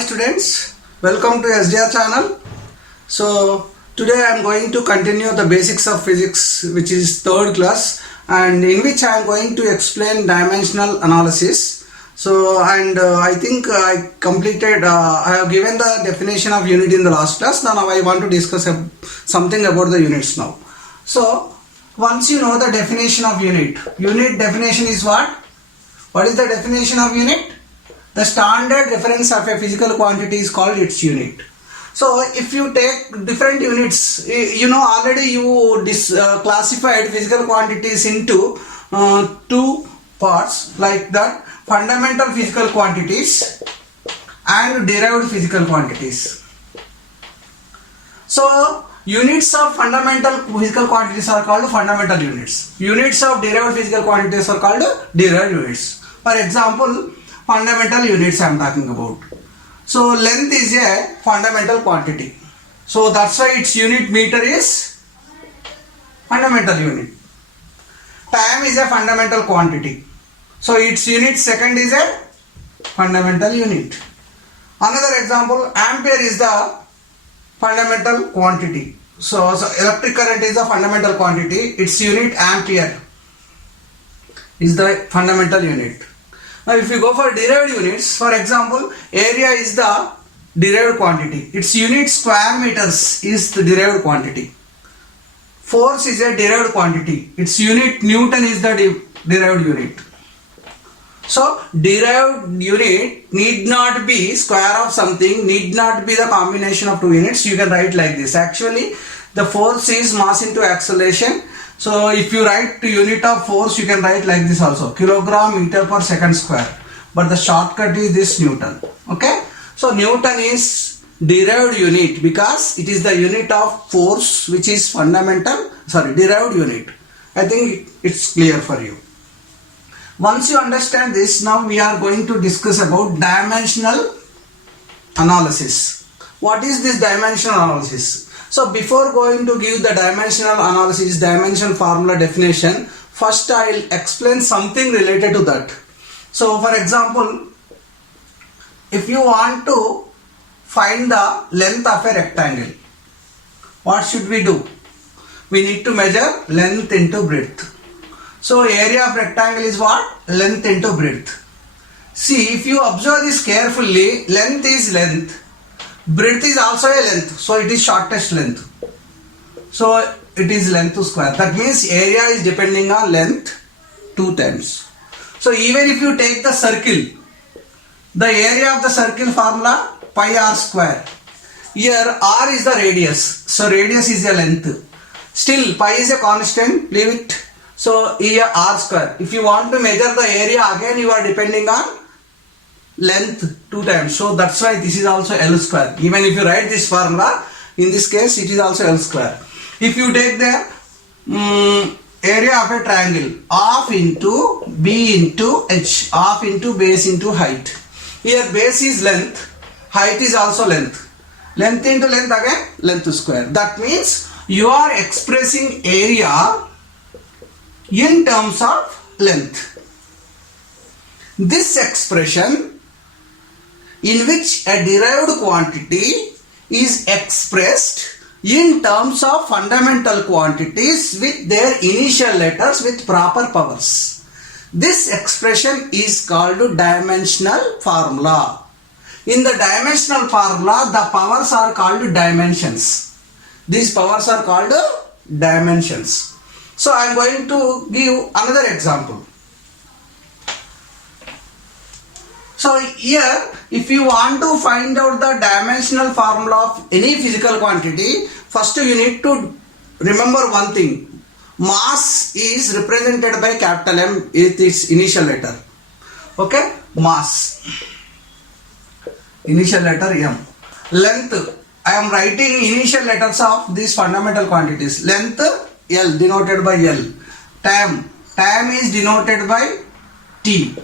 Hi students, welcome to SDR channel. So today I am going to continue the basics of physics, which is third class, and in which I am going to explain dimensional analysis. So I think I completed, I have given the definition of unit in the last class. Now I want to discuss something about the units now. So once you know the definition of unit definition is what? What is the definition of unit? The standard reference of a physical quantity is called its unit. So if you take different units, you know already you classified physical quantities into two parts, like that: fundamental physical quantities and derived physical quantities. So units of fundamental physical quantities are called fundamental units. Units of derived physical quantities are called derived units. For example, fundamental units I am talking about. So length is a fundamental quantity. So that's why its unit meter is fundamental unit. Time is a fundamental quantity. So its unit second is a fundamental unit. Another example, ampere is the fundamental quantity. So electric current is the fundamental quantity. Its unit ampere is the fundamental unit. Now if you go for derived units, for example, area is the derived quantity. Its unit square meters is the derived quantity. Force is a derived quantity. Its unit Newton is the derived unit. So derived unit need not be square of something, need not be the combination of two units. You can write like this. Actually, the force is mass into acceleration. So if you write the unit of force, you can write like this also: kilogram meter per second square. But the shortcut is this Newton. Okay. So Newton is derived unit because it is the unit of force, which is derived unit. I think it's clear for you. Once you understand this, now we are going to discuss about dimensional analysis. What is this dimensional analysis? So before going to give the dimensional analysis, dimension formula definition, first I will explain something related to that. So for example, if you want to find the length of a rectangle, what should we do? We need to measure length into breadth. So area of rectangle is what? Length into breadth. See, if you observe this carefully, length is length. Breadth is also a length, so it is shortest length. So it is length to square. That means area is depending on length 2 times. So even if you take the circle, the area of the circle formula pi r square. Here r is the radius, so radius is a length. Still pi is a constant, leave it. So here r square. If you want to measure the area, again you are depending on length 2 times. So that's why this is also L square. Even if you write this formula, in this case it is also L square. If you take the area of a triangle, half into B into H, half into base into height. Here base is length, height is also length. Length into length, again length square. That means you are expressing area in terms of length. This expression, in which a derived quantity is expressed in terms of fundamental quantities with their initial letters with proper powers. This expression is called dimensional formula. In the dimensional formula, the powers are called dimensions. These powers are called dimensions. So I am going to give another example. So here, if you want to find out the dimensional formula of any physical quantity, first you need to remember one thing. Mass is represented by capital M with its initial letter. Okay? Mass. Initial letter M. Length. I am writing initial letters of these fundamental quantities. Length L, denoted by L. Time. Time is denoted by T.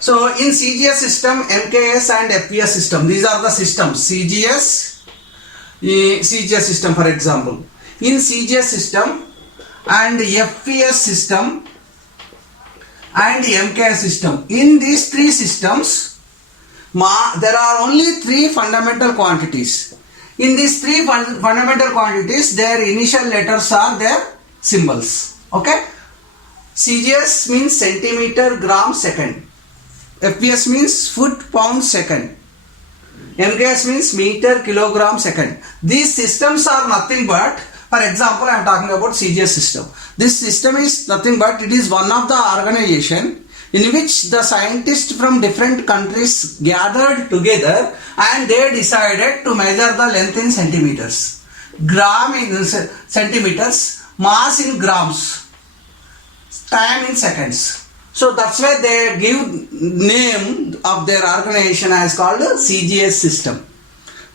So in CGS system, MKS and FPS system, these are the systems. CGS system, for example. In CGS system and FPS system and MKS system, in these three systems, There are only three fundamental quantities. In these three fundamental quantities, their initial letters are their symbols. Okay? CGS means centimeter, gram, second. FPS means foot, pound, second. MKS means meter, kilogram, second. These systems are nothing but, for example, I am talking about CGS system. This system is nothing but it is one of the organization in which the scientists from different countries gathered together and they decided to measure the length in centimeters, gram in centimeters, mass in grams, time in seconds. So that's why they give name of their organization as called CGS system.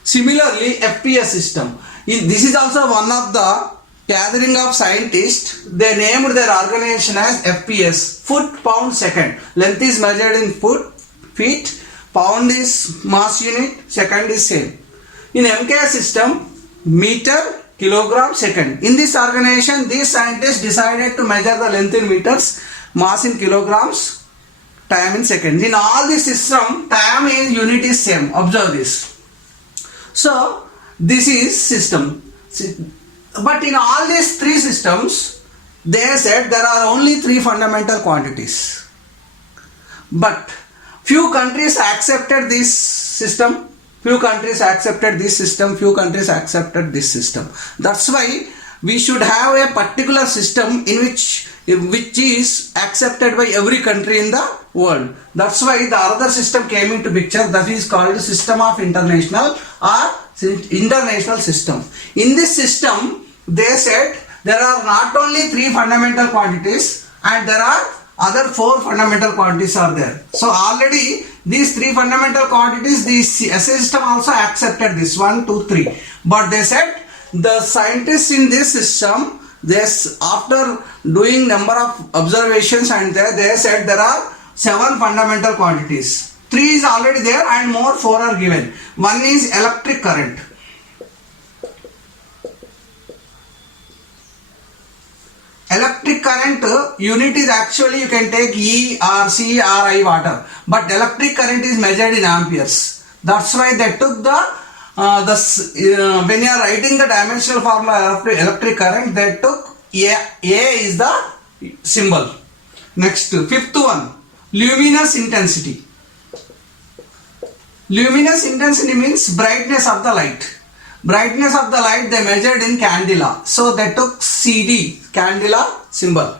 Similarly, FPS system. This is also one of the gathering of scientists. They named their organization as FPS, foot, pound, second. Length is measured in feet, pound is mass unit, second is same. In MKS system, meter, kilogram, second. In this organization, these scientists decided to measure the length in meters, mass in kilograms, time in seconds. In all this system, time is unit is same. Observe this. So this is system. But in all these three systems, they said there are only three fundamental quantities. But few countries accepted this system. Few countries accepted this system. Few countries accepted this system. That's why we should have a particular system in which is accepted by every country in the world. That's why the other system came into picture, that is called system of international or international system. In this system, they said there are not only three fundamental quantities and there are other four fundamental quantities are there. So already these three fundamental quantities, the SA system also accepted this 1, 2, 3. But they said the scientists in this system, after doing number of observations and they said there are 7 fundamental quantities. 3 is already there and more 4 are given. One is electric current. Electric current unit is actually you can take E or C or I water, but electric current is measured in amperes. That's why they took when you are writing the dimensional formula of electric current, they took A is the symbol. Next, fifth one, luminous intensity. Luminous intensity means brightness of the light. Brightness of the light they measured in candela. So they took CD, candela symbol.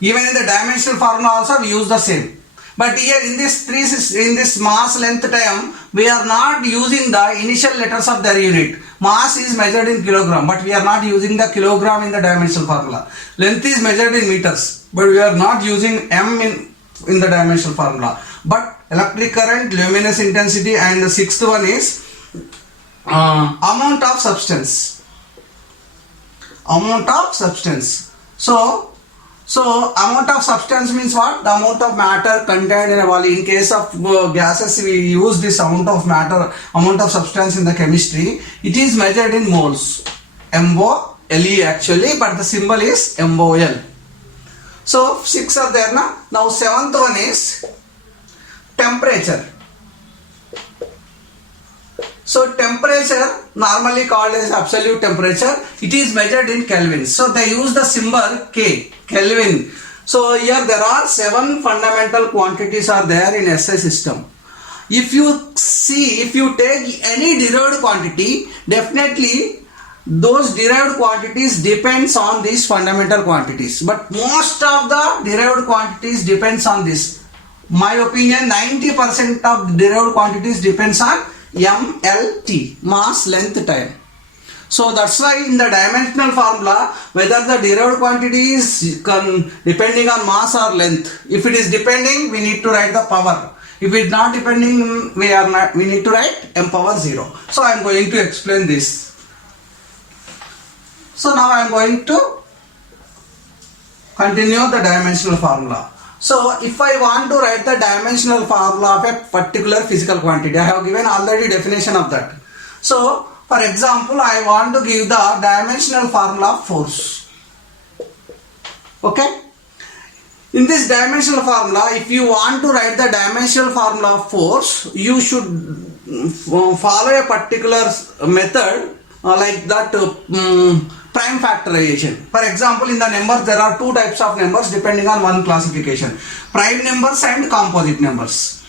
Even in the dimensional formula also we use the same. But here in this mass length term, we are not using the initial letters of their unit. Mass is measured in kilogram, but we are not using the kilogram in the dimensional formula. Length is measured in meters, but we are not using M in the dimensional formula. But electric current, luminous intensity, and the sixth one is amount of substance. Amount of substance. So amount of substance means what? The amount of matter contained in a volume. In case of gases, we use this amount of matter, amount of substance in the chemistry. It is measured in moles. MOLE actually, but the symbol is MOL. So 6 are there now. Now 7th one is temperature. So temperature, normally called as absolute temperature, it is measured in Kelvin. So they use the symbol K, Kelvin. So here there are 7 fundamental quantities are there in SI system. If you take any derived quantity, definitely those derived quantities depends on these fundamental quantities. But most of the derived quantities depends on this. My opinion, 90% of derived quantities depends on MLT, mass, length, time. So that's why in the dimensional formula, whether the derived quantity is depending on mass or length. If it is depending, we need to write the power. If it is not depending, we need to write m power 0. So I am going to explain this. So now I am going to continue the dimensional formula. So if I want to write the dimensional formula of a particular physical quantity, I have given already definition of that. So for example, I want to give the dimensional formula of force. Okay. In this dimensional formula, if you want to write the dimensional formula of force, you should follow a particular method like that prime factorization. For example, in the numbers there are two types of numbers depending on one classification: prime numbers and composite numbers.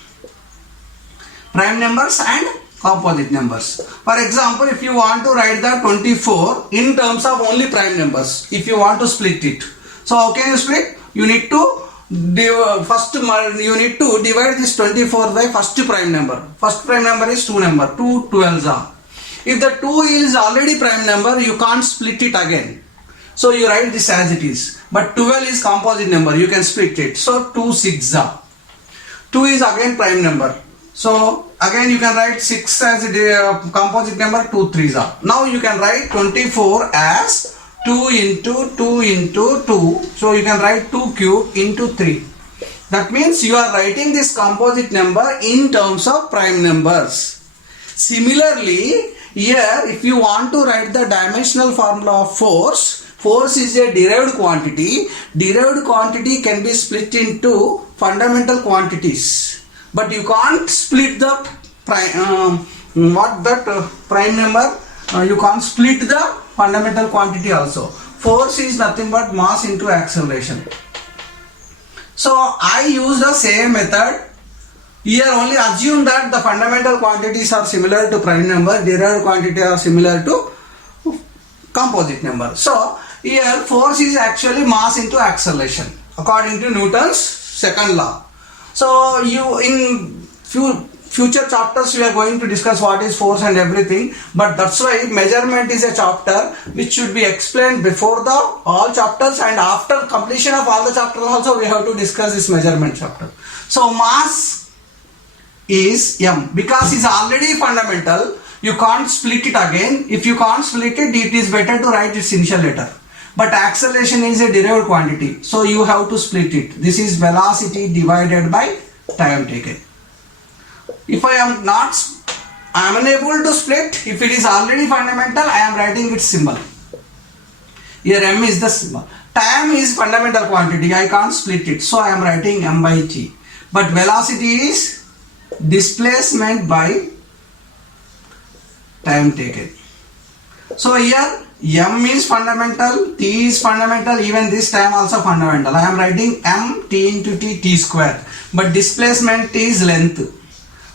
Prime numbers and composite numbers. For example, if you want to write the 24 in terms of only prime numbers, if you want to split it, so how can you split? You need to divide this 24 by first prime number. First prime number is 2 number. 2 12s are. If the 2 is already prime number, you can't split it again. So you write this as it is. But 12 is composite number. You can split it. So 2 6s are. 2 is again prime number. So again you can write 6 as a composite number. 2 3s are. Now you can write 24 as 2 into 2 into 2, so you can write 2 cube into 3. That means you are writing this composite number in terms of prime numbers. Similarly, here if you want to write the dimensional formula of force, force is a derived quantity. Derived quantity can be split into fundamental quantities, but you can't split the prime prime number. You can't split the fundamental quantity also. Force is nothing but mass into acceleration. So I use the same method. Here only assume that the fundamental quantities are similar to prime number, derived quantity are similar to composite number. So here force is actually mass into acceleration according to Newton's second law. So you in future chapters we are going to discuss what is force and everything, but that's why measurement is a chapter which should be explained before the all chapters, and after completion of all the chapters also we have to discuss this measurement chapter. So mass is m, because it's already fundamental, you can't split it again. If you can't split it, it is better to write its initial letter. But acceleration is a derived quantity, so you have to split it. This is velocity divided by time taken. If I am unable to split, if it is already fundamental, I am writing its symbol. Here m is the symbol. Time is fundamental quantity, I can't split it, so I am writing m by t. But velocity is displacement by time taken. So here m is fundamental, t is fundamental, even this time also fundamental. I am writing m t into t square, but displacement is length.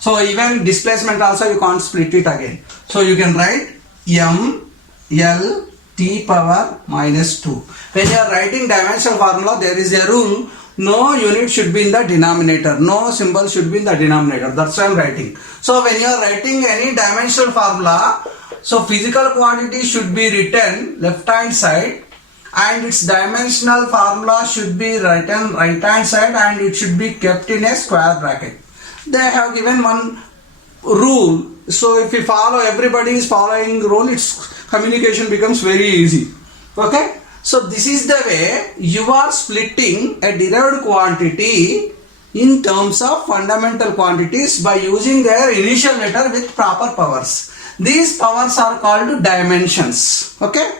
So even displacement also you can't split it again. So you can write m l t power minus 2. When you are writing dimensional formula, there is a rule: no unit should be in the denominator, no symbol should be in the denominator. That's why I am writing. So when you are writing any dimensional formula, so physical quantity should be written left hand side and its dimensional formula should be written right hand side, and it should be kept in a square bracket. They have given one rule, so if you follow, everybody is following rule, its communication becomes very easy. Okay, so this is the way you are splitting a derived quantity in terms of fundamental quantities by using their initial letter with proper powers. These powers are called dimensions. Okay,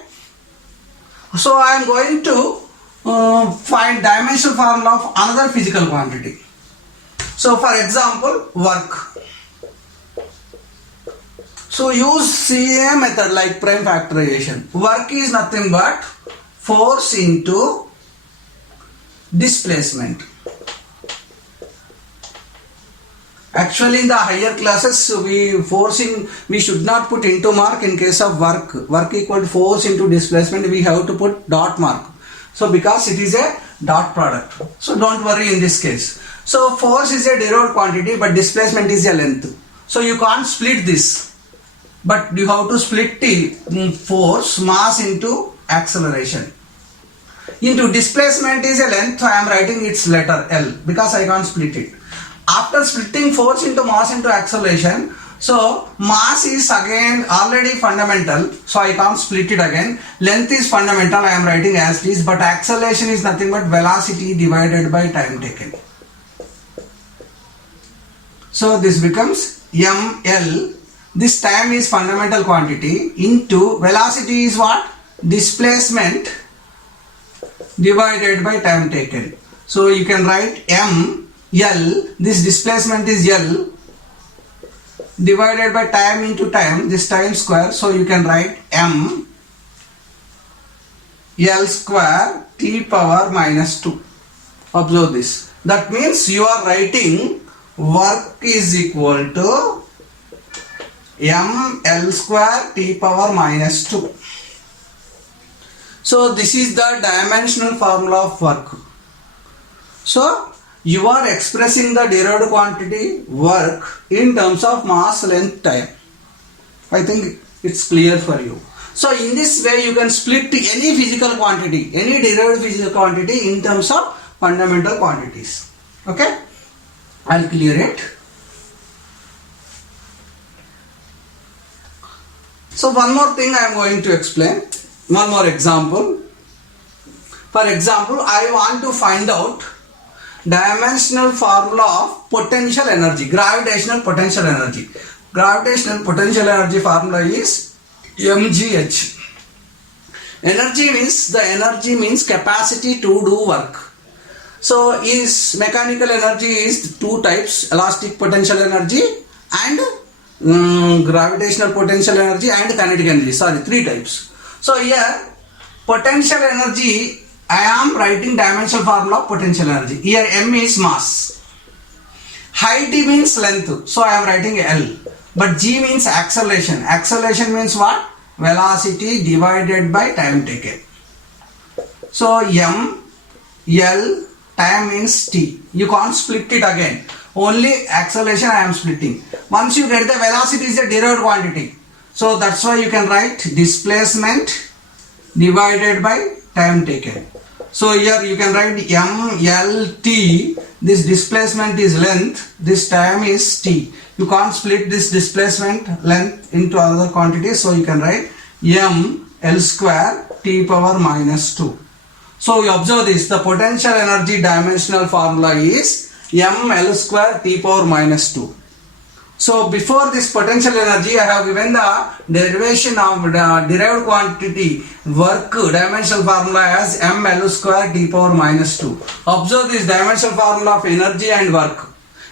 so I am going to find dimensional formula of another physical quantity. So for example, work. So use same method like prime factorization. Work is nothing but force into displacement. Actually in the higher classes we should not put into mark in case of work. Work equal to force into displacement, we have to put dot mark. So because it is a dot product. So don't worry in this case. So force is a derived quantity, but displacement is a length. So you can't split this, but you have to split the force, mass into acceleration. Into displacement is a length, I am writing its letter L because I can't split it. After splitting force into mass into acceleration, so mass is again already fundamental, so I can't split it again. Length is fundamental, I am writing as it is, but acceleration is nothing but velocity divided by time taken. So this becomes ml. This time is fundamental quantity into velocity is what? Displacement divided by time taken. So you can write m L, this displacement is L, divided by time into time, this time square, so you can write m L square t power minus 2. Observe this. That means you are writing work is equal to m L square t power minus 2. So this is the dimensional formula of work. So you are expressing the derived quantity work in terms of mass, length, time. I think it's clear for you. So in this way you can split any physical quantity, any derived physical quantity in terms of fundamental quantities. Okay, I'll clear it. So one more thing I am going to explain. One more example. For example, I want to find out dimensional formula of potential energy, gravitational potential energy. Gravitational potential energy formula is mgh. Energy means capacity to do work. So is mechanical energy is two types, elastic potential energy and gravitational potential energy and kinetic energy. Sorry, three types. So here potential energy, I am writing dimensional formula of potential energy. Here m is mass, height means length, so I am writing L. But g means acceleration. Acceleration means what? Velocity divided by time taken. So m L, time means t. You can't split it again. Only acceleration I am splitting. Once you get the velocity is a derived quantity. So that's why you can write displacement divided by time taken. So here you can write m L t. This displacement is length. This time is t. You can't split this displacement length into other quantities. So you can write m L square t power minus 2. So you observe this. The potential energy dimensional formula is m L square t power minus 2. So before this potential energy, I have given the derivation of the derived quantity work dimensional formula as m L square t power minus 2. Observe this dimensional formula of energy and work.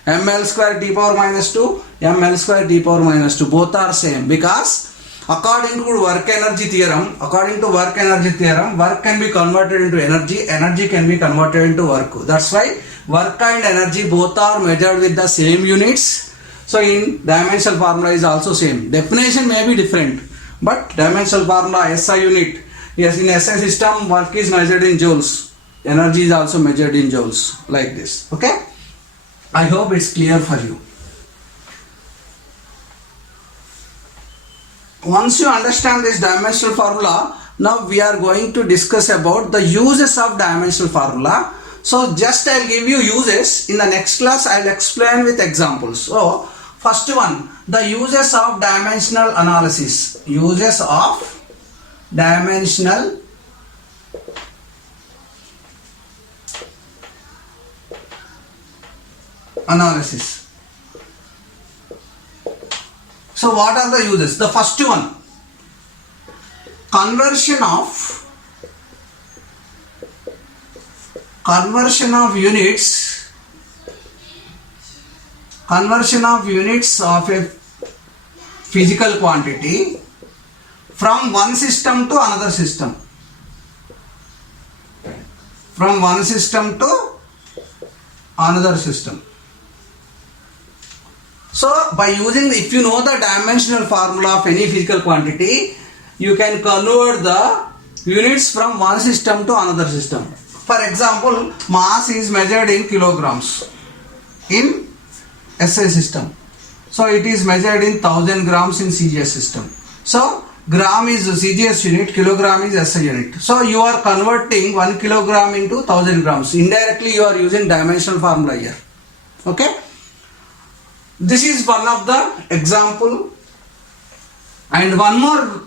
M L square t power minus 2, m L square t power minus 2, both are same, because according to work energy theorem, work can be converted into energy, energy can be converted into work. That's why work and energy both are measured with the same units. So in dimensional formula is also same. Definition may be different, but dimensional formula SI unit. Yes, in SI system work is measured in joules, energy is also measured in joules, like this. Okay, I hope it's clear for you. Once you understand this dimensional formula, now we are going to discuss about the uses of dimensional formula. So just I'll give you uses. In the next class I'll explain with examples. So first one, the uses of dimensional analysis. Uses of dimensional analysis. So what are the uses? The first one, conversion of units of a physical quantity from one system to another system. From one system to another system. So by using, if you know the dimensional formula of any physical quantity, you can convert the units from one system to another system. For example, mass is measured in kilograms in SI system. So it is measured in 1000 grams in CGS system. So gram is CGS unit, kilogram is SI unit. So you are converting 1 kilogram into 1000 grams. Indirectly you are using dimensional formula here. Okay. This is one of the example, and one more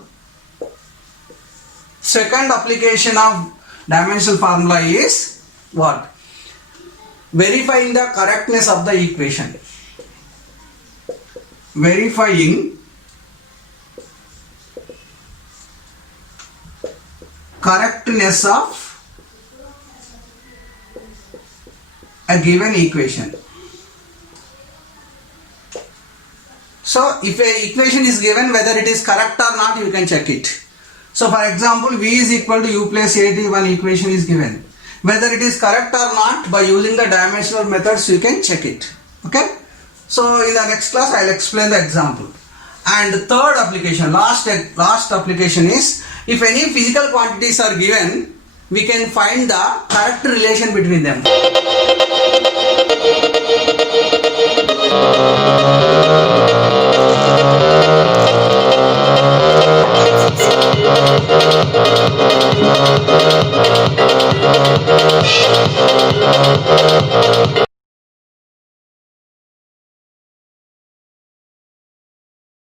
second application of dimensional formula is what? Verifying the correctness of the equation. Verifying correctness of a given equation. So if a equation is given, whether it is correct or not, you can check it. So for example, v is equal to u plus at, one equation is given. Whether it is correct or not, by using the dimensional methods you can check it. Okay. So in the next class I will explain the example. And the third application, last application is, if any physical quantities are given, we can find the correct relation between them.